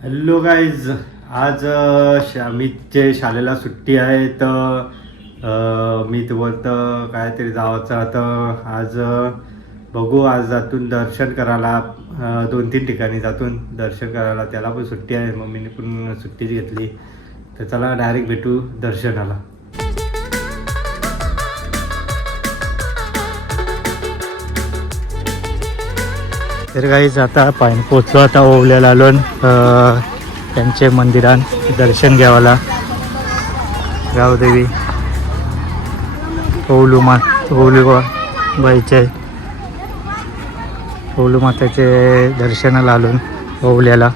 Hello guys आज अ, शामितचे शाळेला सुट्टी आहे तर मी तर काहीतरी जायचं तर आज बघू आज जातून दर्शन करायला दोन तीन ठिकाणी जातून दर्शन करायला त्याला पण सुट्टी आहे मम्मीने पण सुट्टीच घेतली. तर चला डायरेक्ट भेटू दर्शनाला. तर काहीच आता पायन पोचलो आता ओवल्याला आलो त्यांचे मंदिरात दर्शन घ्यावाला. गावदेवी ओवलू मा ओवलू बाईचे. ओवलू माताचे दर्शनाला आलो ओवल्याला.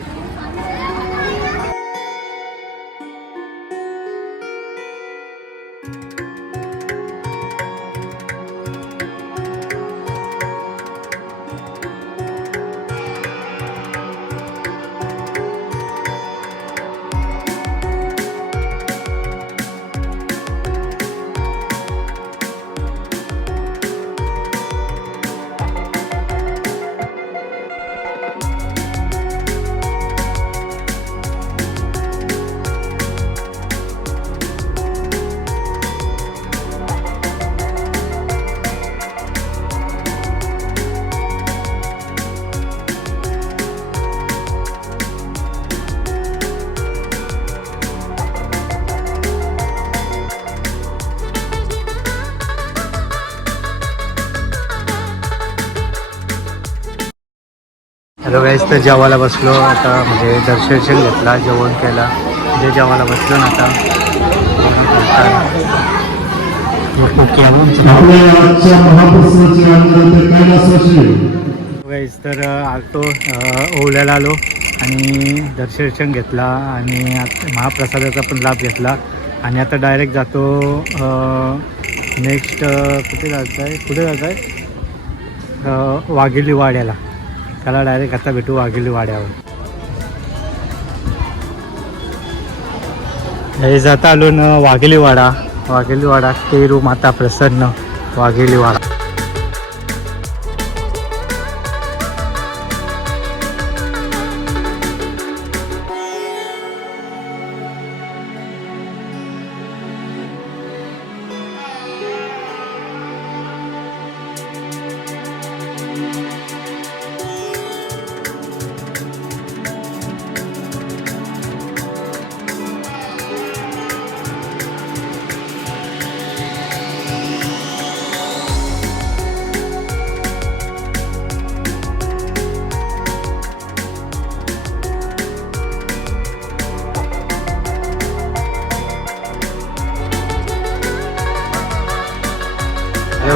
हॅलो गाईज तर जेवायला बसलो. आता म्हणजे दर्शन घेतला जेवण केला. म्हणजे जेवायला बसलो ना आता. गाईज तर आलतो ओवल्याला आलो आणि दर्शन घेतला आणि महाप्रसादाचा पण लाभ घेतला. आणि आता डायरेक्ट जातो नेक्स्ट कुठे जायचं आहे कुठे जायचं आहे वाघिली वाड्याला. त्याला डायरेक्ट आता भेटू वाघिली वाड्यावर. हे जाता आलो ना वाघिली वाडा. वाघिली वाडा तेरू माता प्रसन्न. वाघिली वाडा.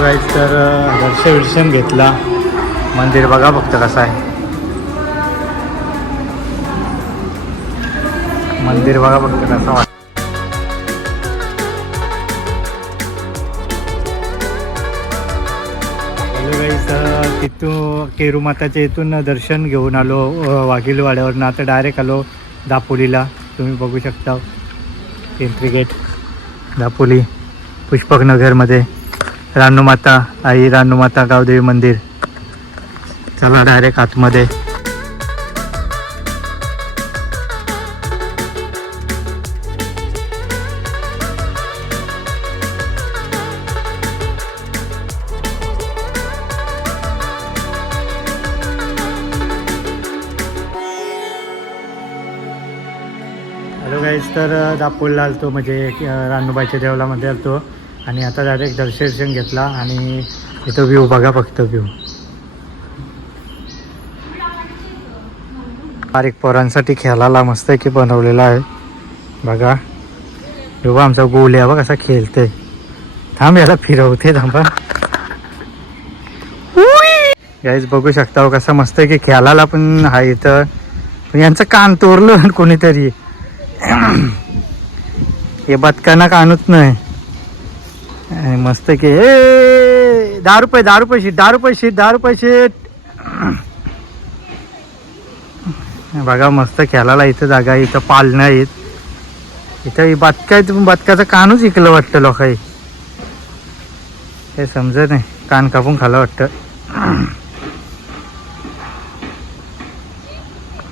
हॅलो तर दर्शन विर्शन घेतला. मंदिर बघा फक्त कसं आहे. मंदिर बघा फक्त कसं वाटतं. तिथून केरूमाताच्या इथून दर्शन घेऊन आलो वाघिलवाड्यावरनं. आता डायरेक्ट आलो दापोलीला. तुम्ही बघू शकता. एंट्री गेट दापोली पुष्पकनगरमध्ये. रानूमाता आई रानूमाता गावदेवी मंदिर. चला डायरेक्ट आतमध्ये. हॅलो गाईज तर दापोळला आलतो म्हणजे रानूबाईच्या देवळामध्ये आलतो. आणि आता डायरेक्ट दर्शन घेतला आणि इथं व्ह्यू बघा फक्त व्ह्यू बारीक पोरांसाठी खेळायला मस्त की बनवलेला आहे. बघा. बघा आमचा गोल्या बघ कसा खेळते थांब याला फिरवते थांबा याच बघू शकता हो कसं मस्त की खेळायला पण आहे इथं. पण यांचं कान तोरलं कोणीतरी. हे बदकांना कानूच नाही. आणि मस्त की. हे दहा रुपये दहा रुपये शीट दहा रुपये शीट दहा रुपये शीट बघा मस्त खेळायला इथं जागा आहे, इथं पालणं आहेत. इथं ही बातकाचं कानच इकलं वाटतं लोकांनी हे. समजत नाही. कान कापून खालं वाटतं.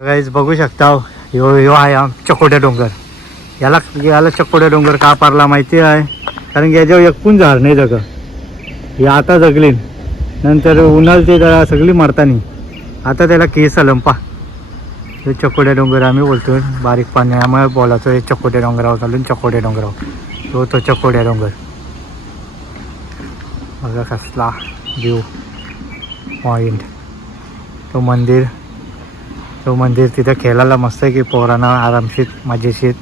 गाईज बघू शकता हो. ह्यो ह्यो आहे हा चकोट्या डोंगर. याला याला चकोट्या डोंगर का पारला माहिती आहे? कारण की याच्यावर एकूण झाड नाही जग. हे आता जगली नंतर उन्हाळ ते सगळी मारतानी. आता त्याला केस लंपा हे चकोड्या डोंगर आम्ही बोलतो बारीक पाण्यामुळे बोलायचो हे चकोड्या डोंगरावर घालून चकोड्या डोंगरावर. तो तो चकोड्या डोंगर. बघा कसला व्ह्यू पॉईंट तो मंदिर. तो मंदिर तिथं खेळायला मस्त आहे की पोरांना आरामशीर मजेशीत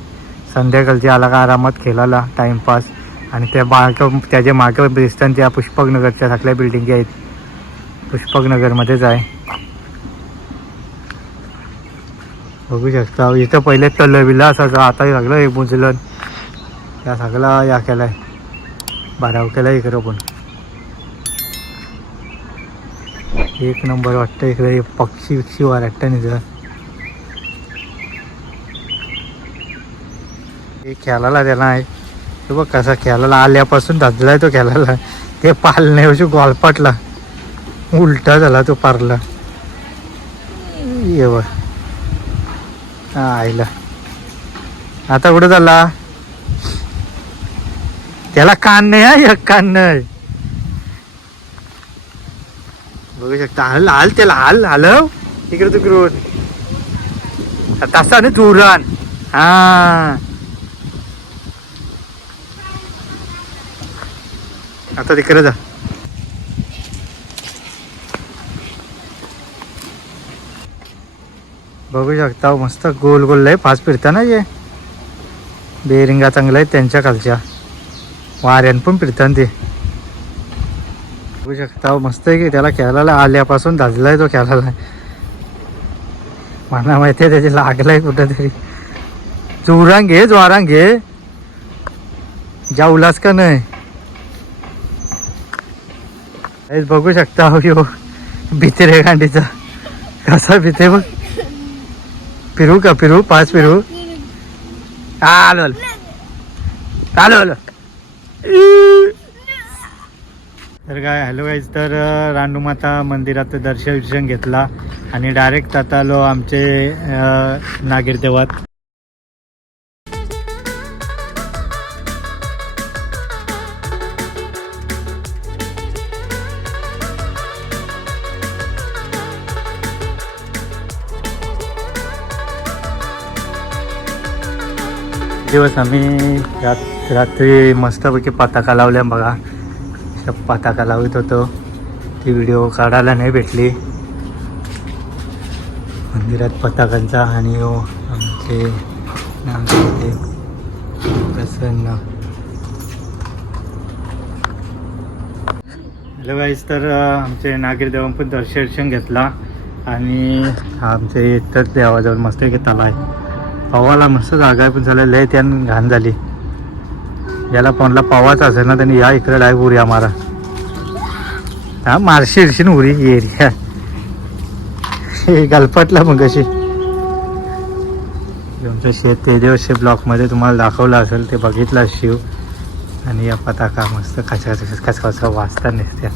संध्याकाळची आला का आरामात खेळायला टाईमपास आणि त्या मार्ग त्याच्या मागं दिसतात त्या पुष्पकनगरच्या सगळ्या बिल्डिंगी आहेत पुष्पकनगरमध्येच आहे. बघू शकता इथं पहिले तल्ल विलास असायचं आता सगळं हे बुजलं या सगळा या केलाय. बाराव केला इकडं पण. एक नंबर वाटतं इकडे पक्षी बिक्षी वाटतं निघलं हे खेळायला त्याला आहे. तो बघ कसा खेळायला आल्यापासून धजलाय तो खेळायला. ते पालण्याऐवजी गॉलपाटला उलटा झाला तो पारला. ये बघ. हा आईला. आता कुठं झाला त्याला कान नाही हा एक कान नाही. बघू शकता. हल हाल त्याला हाल हलव इकडे तिकडून तसा ना तुरण हा. आता तिकडे जा. बघू शकता हो, मस्त गोल गोल लय फास्ट फिरताना ये बेरिंगा चांगल्या आहेत त्यांच्या खालच्या. वाऱ्यान पण फिरताना ते. बघू शकता हो, मस्त आहे की त्याला खेळायला आल्यापासून धाजलाय तो खेळायला. मला माहिती आहे त्याचे लागलाय कुठं तरी जोरांग घे जोरांग घे जाऊलास का नाही? बघू शकता हो ह्यो गांडीचा. कसा भीते बघ फिरू का? फिरू? पाच फिरू? आलो आलो. आलो तर काय हॅलो गाईज तर रानूमाता रांडूमाता मंदिरात दर्शन विर्शन घेतला आणि डायरेक्ट आता आलो आमचे नागीर देवात. दिवस आम्ही रात रात्री मस्तपैकी पताका लावल्या बघा. अशा पताका लावत होतो. ती व्हिडिओ काढायला नाही भेटली. मंदिरात पताकांचा आणि आमचे आमचे आमचे प्रसन्न. हॅलो गाईज तर आमचे नागीर देवान पण दर्शन घेतला आणि आमचे इतर देवाजवळ मस्त एक आला आहे. पवाला मस्त जागा पण झालं लय त्यानं घाण झाली. याला पवनला पवाच असेल ना त्यांनी या इकडे डायब उरी मारा. हा मारशी इरशीन उरी एरिया हे. गलपटला मग कशी. तुमचं शेत ते दिवसशे ब्लॉकमध्ये तुम्हाला दाखवलं असेल ते बघितलं शिव. आणि या पताका मस्त खच खच वाचता नसत्या.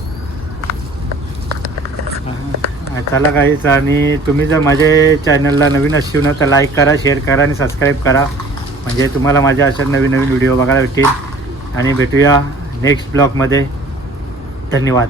चला काहीच. आणि तुम्ही जर माझ्या चॅनलला नवीन असशील ना तर लाईक करा शेअर करा आणि सबस्क्राईब करा. म्हणजे तुम्हाला माझ्या अशा नवीन नवीन व्हिडिओ बघायला भेटतील. आणि भेटूया नेक्स्ट ब्लॉगमध्ये धन्यवाद.